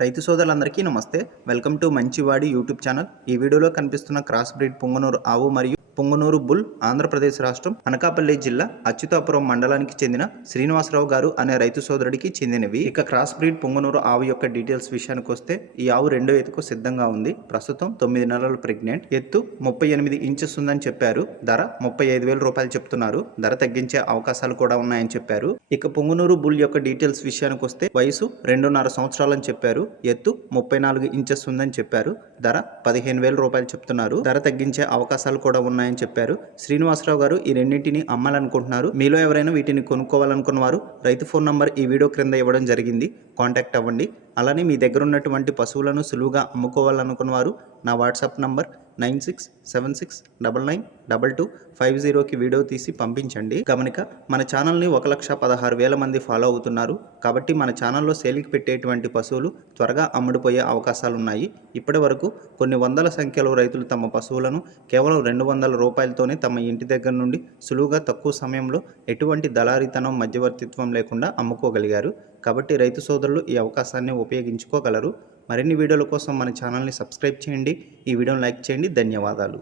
రైతు సోదరులందరికీ నమస్తే. వెల్కమ్ టు మంచివాడి యూట్యూబ్ ఛానల్. ఈ వీడియోలో కనిపిస్తున్న క్రాస్ బ్రీడ్ పొంగనూరు ఆవు మరియు పొంగనూరు బుల్ ఆంధ్రప్రదేశ్ రాష్ట్రం అనకాపల్లి జిల్లా అచ్యుతాపురం మండలానికి చెందిన శ్రీనివాసరావు గారు అనే రైతు సోదరుడికి చెందినవి. ఇక క్రాస్ బ్రీడ్ పొంగనూరు ఆవు యొక్క డీటెయిల్స్ విషయానికి వస్తే ఈ ఆవు రెండో ఎత్తుకు సిద్ధంగా ఉంది. ప్రస్తుతం 9 నెలలు ప్రెగ్నెంట్. ఎత్తు 38 ఇంచెస్ ఉందని చెప్పారు. ధర 35,000 రూపాయలు చెప్తున్నారు. ధర తగ్గించే అవకాశాలు కూడా ఉన్నాయని చెప్పారు. ఇక పొంగనూరు బుల్ యొక్క డీటెయిల్స్ విషయానికి వస్తే వయసు 2.5 సంవత్సరాలని చెప్పారు. ఎత్తు 34 ఇంచెస్ ఉందని చెప్పారు. ధర 15,000 రూపాయలు చెప్తున్నారు. ధర తగ్గించే అవకాశాలు కూడా ఉన్నాయని చెప్పారు. శ్రీనివాసరావు గారు ఈ రెండింటిని అమ్మాలనుకుంటున్నారు. మీలో ఎవరైనా వీటిని కొనుక్కోవాలనుకున్న వారు రైతు ఫోన్ నంబర్ ఈ వీడియో క్రింద ఇవ్వడం జరిగింది. కాంటాక్ట్ అవ్వండి. అలానే మీ దగ్గర ఉన్నటువంటి పశువులను సులువుగా అమ్ముకోవాలనుకున్న వారు నా వాట్సాప్ నంబర్ 9676992250కి వీడియో తీసి పంపించండి. గమనిక, మన ఛానల్ని 1,16,000 మంది ఫాలో అవుతున్నారు. కాబట్టి మన ఛానల్లో సేల్కి పెట్టేటువంటి పశువులు త్వరగా అమ్ముడుపోయే అవకాశాలు ఉన్నాయి. ఇప్పటి వరకు కొన్ని వందల సంఖ్యలో రైతులు తమ పశువులను కేవలం 200 రూపాయలతోనే తమ ఇంటి దగ్గర నుండి సులువుగా తక్కువ సమయంలో ఎటువంటి దళారీతనం మధ్యవర్తిత్వం లేకుండా అమ్ముకోగలిగారు. కాబట్టి రైతు సోదరులు ఈ అవకాశాన్ని ఉపయోగించుకోగలరు. మరిన్ని వీడియోల కోసం మన ఛానల్ని సబ్స్క్రైబ్ చేయండి. ఈ వీడియోని లైక్ చేయండి. ధన్యవాదాలు.